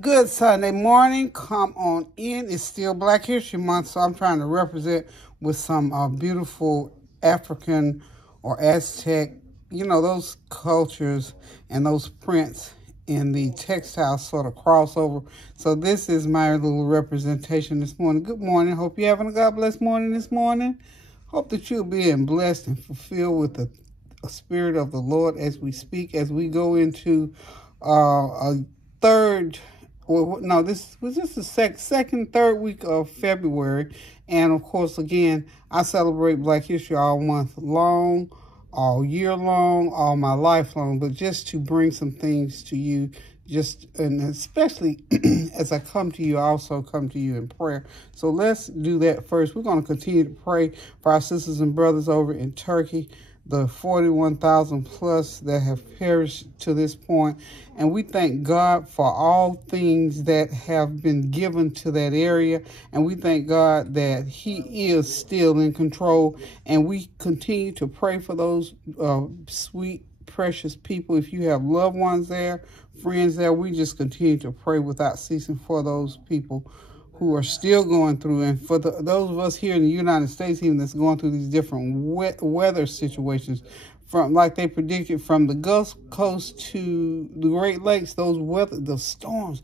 Good Sunday morning. Come on in. It's still Black History Month, so I'm trying to represent with some beautiful African or Aztec, those cultures and those prints in the textile sort of crossover. So this is my little representation this morning. Good morning. Hope you're having a God bless morning this morning. Hope that you're being blessed and fulfilled with the Spirit of the Lord as we speak, as we go into a third. Well, no, this was just the third week of February. And of course, again, I celebrate Black History all month long, all year long, all my life long. But just to bring some things to you, and especially as I come to you, I also come to you in prayer. So let's do that first. We're going to continue to pray for our sisters and brothers over in Turkey, the 41,000 plus that have perished to this point. And we thank God for all things that have been given to that area. And we thank God that He is still in control. And we continue to pray for those sweet, precious people. If you have loved ones there, friends there, we just continue to pray without ceasing for those people who are still going through, and for those of us here in the United States even that's going through these different weather situations, from like they predicted from the Gulf Coast to the Great Lakes, the storms,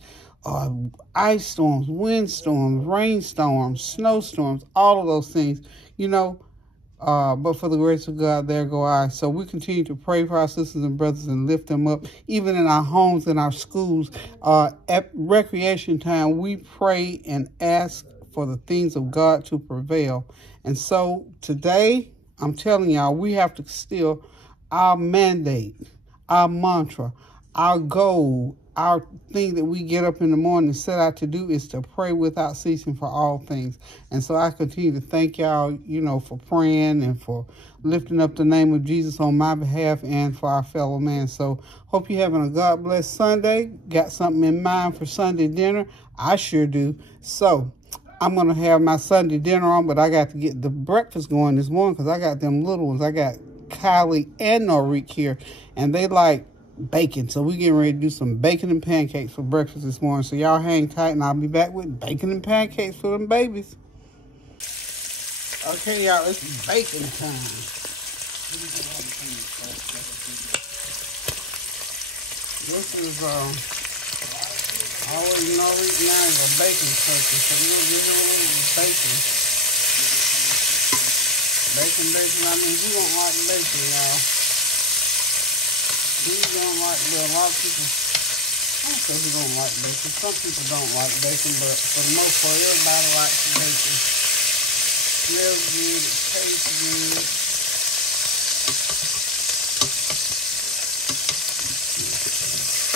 ice storms, wind storms, rainstorms, snowstorms, all of those things, but for the grace of God, there go I. So we continue to pray for our sisters and brothers and lift them up, even in our homes, in our schools. At recreation time, we pray and ask for the things of God to prevail. And so today, I'm telling y'all, we have to still our mandate, our mantra, our goal, our thing that we get up in the morning and set out to do is to pray without ceasing for all things. And so I continue to thank y'all, for praying and for lifting up the name of Jesus on my behalf and for our fellow man. So hope you're having a God bless Sunday. Got something in mind for Sunday dinner? I sure do. So I'm going to have my Sunday dinner on, but I got to get the breakfast going this morning because I got them little ones. I got Kylie and Norik here, and they like bacon. So we're getting ready to do some bacon and pancakes for breakfast this morning. So y'all hang tight, and I'll be back with bacon and pancakes for them babies. Okay, y'all, it's bacon time. This is always Norik now is a bacon turkey. So we're going to give it a little bacon. Bacon, I mean, we don't like bacon, y'all. We don't like, well, a lot of people, I don't say we don't like bacon. Some people don't like bacon, but for the most part, everybody likes bacon. Smells good, it tastes good.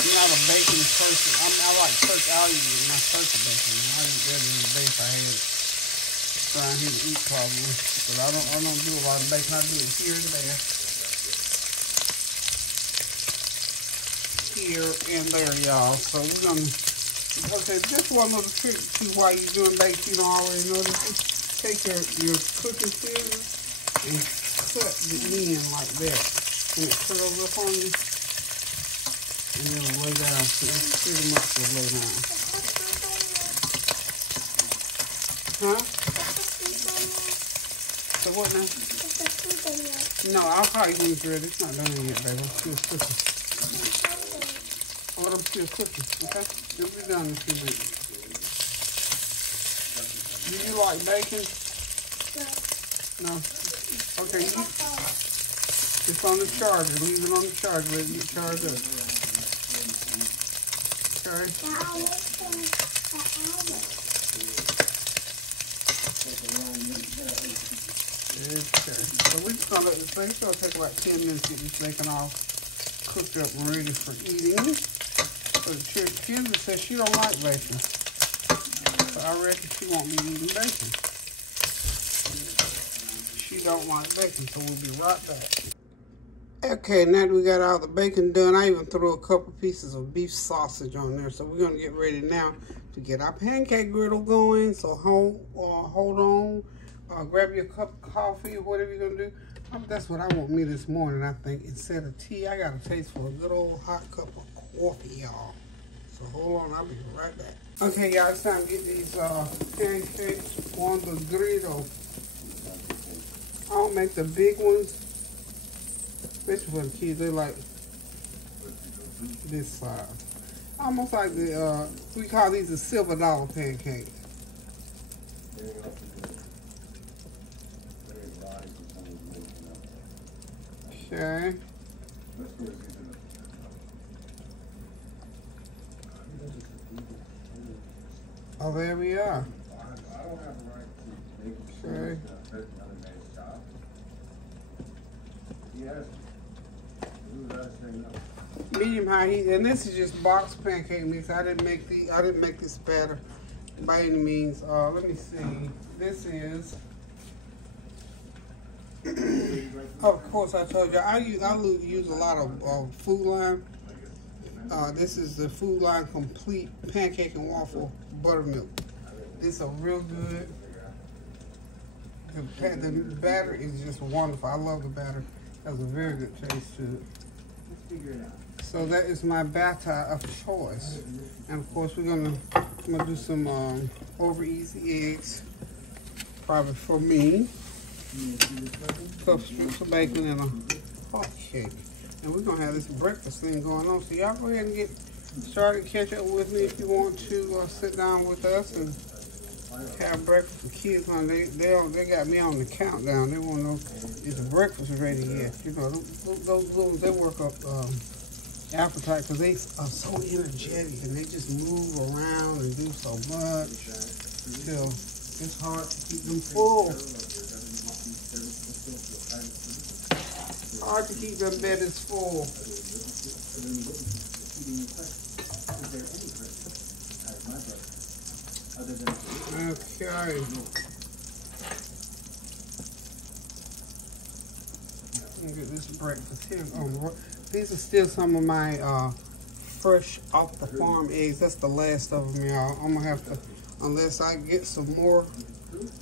I'm not a bacon person. I like turkey. I'll eat my turkey bacon. I'll eat that in the day if I had it. Around here to eat probably, but I don't do a lot of bacon. I do it here and there. Here and there, y'all. So we're gonna, okay, just one little trick to while you're doing bacon, you don't already know this. Just take your cooking scissors and cut the end like that. And it curls up on you. And it'll lay down. So it's pretty much will lay down. Huh? So what now? No, I'll probably when it's ready. It's not done yet, baby. I'm still cooking. I'm still cooking, okay? It'll be done in a few minutes. Do you like bacon? No. Okay, it's on the charger. Leave it on the charger. Let it get charged up. Okay. Okay, so we're just gonna let this bacon. It's gonna take about 10 minutes to get this bacon all cooked up and ready for eating. So Kendra says she don't like bacon, so I reckon she won't be eating bacon. She don't like bacon, so we'll be right back. Okay, now that we got all the bacon done, I even threw a couple pieces of beef sausage on there. So we're gonna get ready now to get our pancake griddle going. So hold on. Grab your cup of coffee or whatever you're going to do. That's what I want me this morning, I think. Instead of tea, I got a taste for a good old hot cup of coffee, y'all. So hold on, I'll be right back. Okay, y'all, it's time to get these pancakes on the griddle. I don't make the big ones, especially for the kids. They like this size. Almost like the, we call these the silver dollar pancakes. Okay. Oh, there we are. Okay. Medium high heat, and this is just boxed pancake mix. I didn't make this batter by any means. Let me see. This is. Of course, I told you I use a lot of Food Line. This is the Food Line Complete Pancake and Waffle Buttermilk. This is real good. The batter is just wonderful. I love the batter. It has a very good taste to it. Let's figure it out. So that is my batter of choice. And of course, I'm gonna do some over easy eggs, probably for me. Couple strips of bacon and a hot cake. And we're gonna have this breakfast thing going on. So y'all go ahead and get started, catch up with me if you want to sit down with us and have breakfast. The kids they got me on the countdown. They want to know if the breakfast is ready yet. You know, those they work up appetite because they are so energetic and they just move around and do so much. Still, it's hard to keep them full. Hard to keep them bellies full. Okay. Get this breakfast here. These are still some of my fresh off the farm eggs. That's the last of them, y'all. I'm gonna have to, unless I get some more,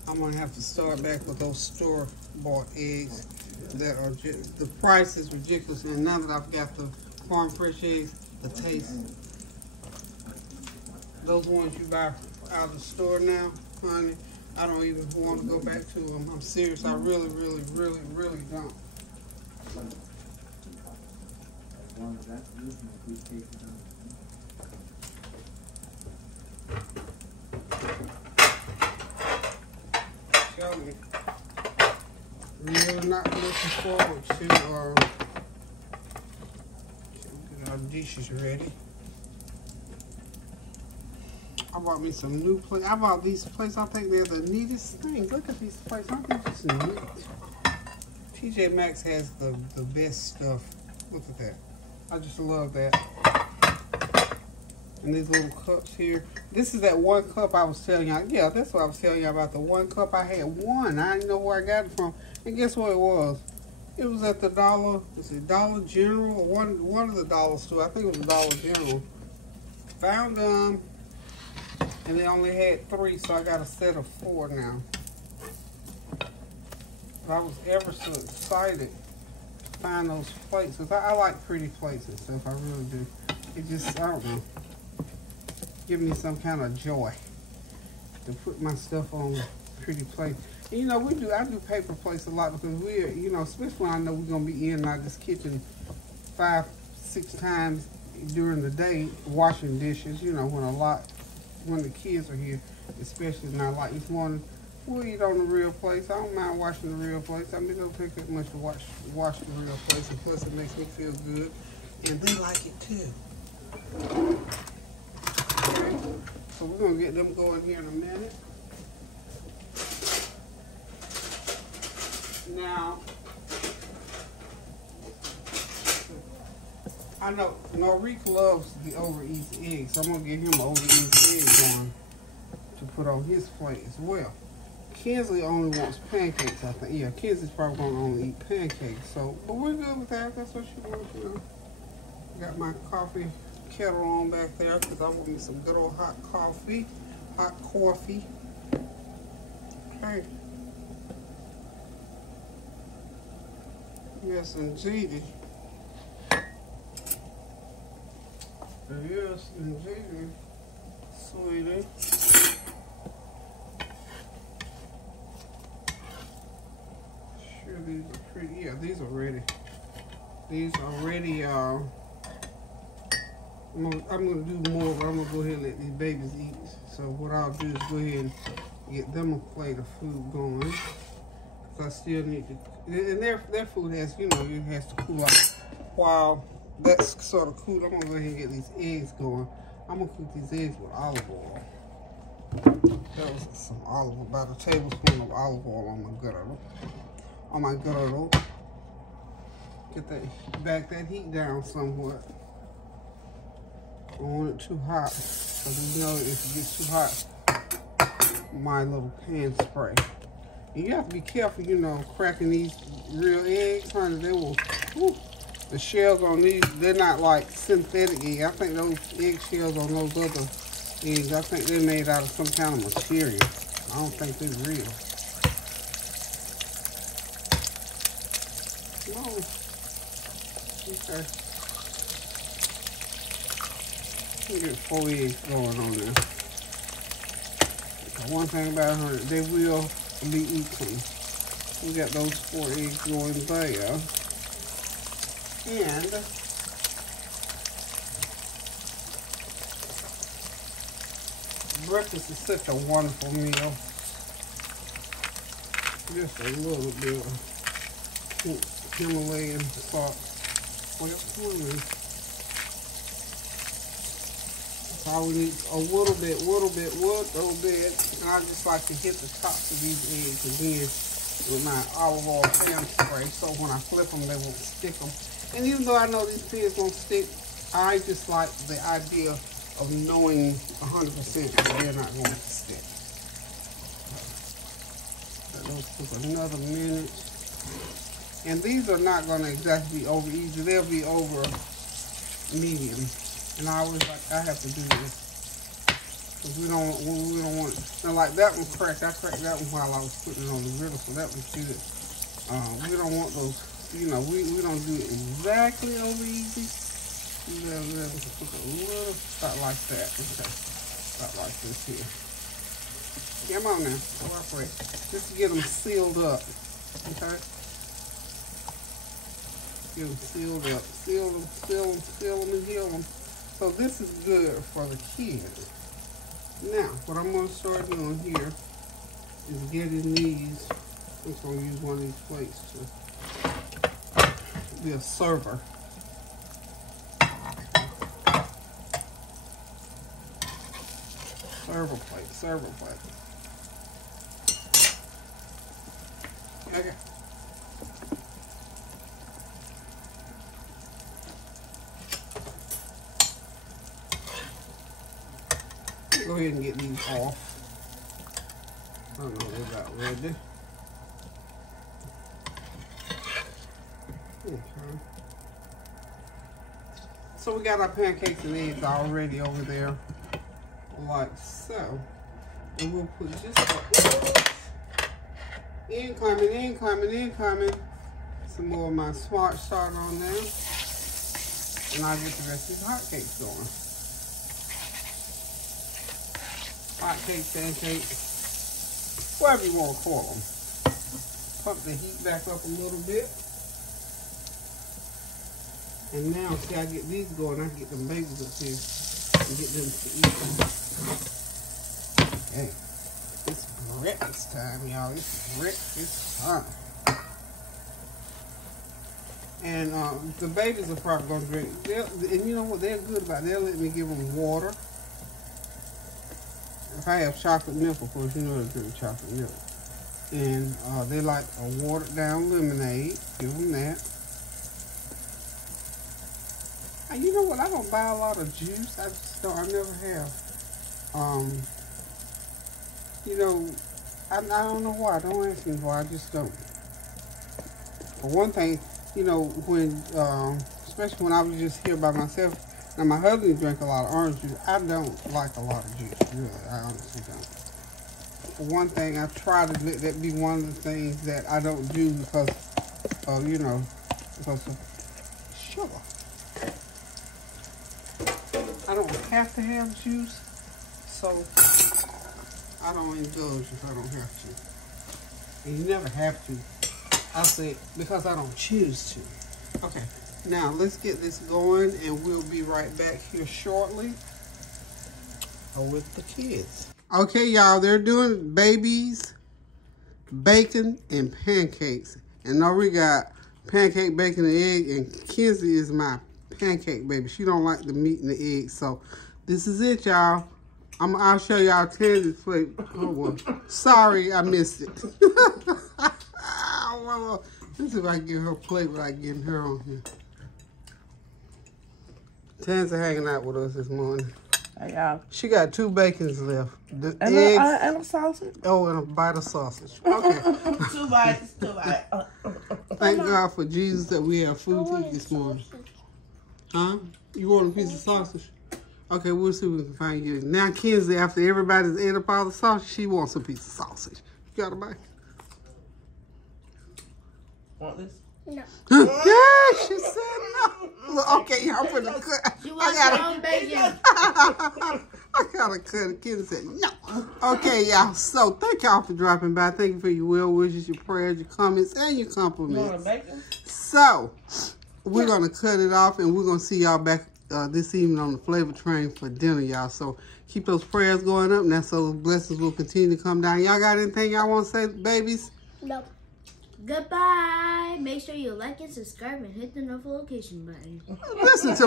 I'm gonna have to start back with those store-bought eggs that are just, the price is ridiculous. And now that I've got the farm fresh eggs, the taste, those ones you buy out of the store now, honey, I don't even want to go back to them. I'm serious. I really, really, really, really don't. Tell me, really not looking forward to get our dishes ready. I bought me some new plates. I bought these plates. I think they're the neatest things. Look at these plates. Aren't they just neat? TJ Maxx has the best stuff. Look at that. I just love that. And these little cups here. This is that one cup I was telling y'all. Yeah, that's what I was telling y'all about. The one cup I had one. I didn't know where I got it from. And guess what it was? It was at the Dollar General, or one of the dollar stores. I think it was Dollar General. Found them. And they only had 3, so I got a set of 4 now. But I was ever so excited to find those plates, because I like pretty plates and stuff, I really do. It just, I don't know, give me some kind of joy to put my stuff on pretty plates. And you know, I do paper plates a lot because we're, you know, especially when I know we're going to be in and out of this kitchen 5-6 times during the day washing dishes, you know, when the kids are here, especially not like this morning. We'll eat on the real plates. I don't mind washing the real plates. I mean, it don't take that much to wash the real plates, and plus it makes me feel good, and they like it too. Okay, so we're gonna get them going here in a minute. Now, I know Norik loves the over easy eggs, so I'm gonna get him an over easy egg going to put on his plate as well. Kinsley only wants pancakes, I think. Yeah, Kinsley's probably gonna only eat pancakes. So, but we're good with that. That's what she wants, you know. Got my coffee kettle on back there because I want me some good old hot coffee. Okay. Yes, indeed. Yes, indeed, sweetie. Sure, these are pretty. Yeah, these are ready. These are ready. I'm gonna do more, but I'm gonna go ahead and let these babies eat. So what I'll do is go ahead and get them a plate of food going. Cause I still need to, and their food has, you know, it has to cool off. While that's sort of cool, I'm gonna go ahead and get these eggs going. I'm gonna cook these eggs with olive oil. That was some olive oil, about a tablespoon of olive oil on my girdle. On my girdle. Get that, back that heat down somewhat. I don't want it too hot, because you know if it gets too hot, my little pan spray. And you have to be careful, you know, cracking these real eggs, honey. They will, whew, the shells on these, they're not like synthetic eggs. I think those egg shells on those other eggs, I think they're made out of some kind of material. I don't think they're real. No. Okay. We get 4 eggs going on there. One thing about her, they will be eaten. We got those 4 eggs going there. And breakfast is such a wonderful meal. Just a little bit of Himalayan salt. All we need a little bit. And I just like to hit the tops of these eggs again with my olive oil pan spray, so when I flip them, they won't stick them. And even though I know these pans won't stick, I just like the idea of knowing 100% that they're not going to stick. So those took another minute. And these are not going to exactly be over easy. They'll be over medium. And I always like, I have to do this. Because we don't want it. Now, like that one cracked. I cracked that one while I was putting it on the griddle, so that was good. We don't want those, you know, we don't do it exactly over easy. Put a little spot like that. Okay. Spot like this here. Come on now. Cooperate. Just to get them sealed up. Okay? Get them sealed up. Seal them, and heal them. So this is good for the kids. Now, what I'm going to start doing here is getting these. I'm just going to use one of these plates to be a server. Server plate. Okay. Go ahead and get these off. I don't know, they're about ready. Okay. So we got our pancakes and eggs already over there, like so. And we'll put just incoming. Some more of my Smart Start on there. And I'll get the rest of these hotcakes going. Hotcakes, pancakes, whatever you want to call them. Pump the heat back up a little bit. And now, see, I get these going, I can get them babies up here and get them to eat them. Okay, it's breakfast time, y'all. It's breakfast time. And the babies are probably going to drink. And you know what they're good about? They'll let me give them water. If I have chocolate milk, of course, you know they drink chocolate milk. And they like a watered down lemonade. Give them that. And you know what? I don't buy a lot of juice. I just don't. I never have. You know, I don't know why. Don't ask me why. I just don't. For one thing, you know, when, especially when I was just here by myself. Now, my husband drank a lot of orange juice. I don't like a lot of juice, really. I honestly don't. For one thing, I try to let that be one of the things that I don't do because of, you know, because of sugar. I don't have to have juice, so I don't indulge if I don't have to. And you never have to. I say because I don't choose to. Okay, now let's get this going, and we'll be right back here shortly with the kids. Okay, y'all, they're doing babies, bacon, and pancakes. And now we got pancake, bacon, and egg, and Kenzie is my pancake baby. She don't like the meat and the egg, so this is it, y'all. I'll show y'all Tansy's plate. Oh, well, sorry, I missed it. Well, let's see if I can get her a plate without getting her on here. Tansy hanging out with us this morning. Hey, y'all. She got 2 bacons left. The and eggs. And a sausage. Oh, and a bite of sausage. Okay. 2 bites, 2 bites. Thank God for Jesus that we have food to eat this morning. Huh? You want a piece of sausage? Okay, we'll see if we can find you. Now, Kenzie, after everybody's ate up all the sausage, she wants a piece of sausage. You got a bite? Want this? No. Yeah, she said no. Look, okay, y'all put the cut. She wants her own bacon. I gotta cut it. Kenzie said no. Okay, y'all. So thank y'all for dropping by. Thank you for your well wishes, your prayers, your comments, and your compliments. You want bacon? So we're gonna cut it off, and we're gonna see y'all back this evening on the Flavor Train for dinner, y'all. So keep those prayers going up now, so those blessings will continue to come down. Y'all got anything y'all want to say, babies? Nope. Goodbye. Make sure you like and subscribe and hit the notification button. Listen to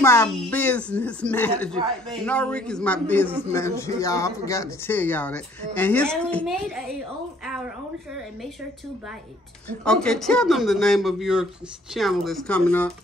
my business manager. Right, Norik is my business manager, y'all. I forgot to tell y'all that. And we made our own shirt, and make sure to buy it. Okay, tell them the name of your channel that's coming up.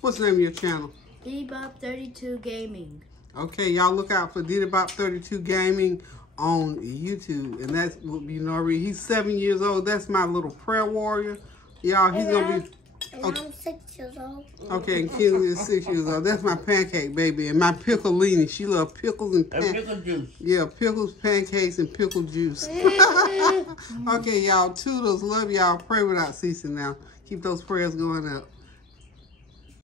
What's the name of your channel? DDBop32 Gaming. Okay, y'all look out for DDBop32 Gaming on YouTube, and that will be Nori. He's 7 years old. That's my little prayer warrior. Y'all, he's gonna be. And I'm 6 years old. Okay, and Kenzie is 6 years old. That's my pancake baby, and my Piccolini. She loves pickles and pickle juice. Yeah, pickles, pancakes, and pickle juice. Okay, y'all, toodles. Love y'all. Pray without ceasing now. Keep those prayers going up.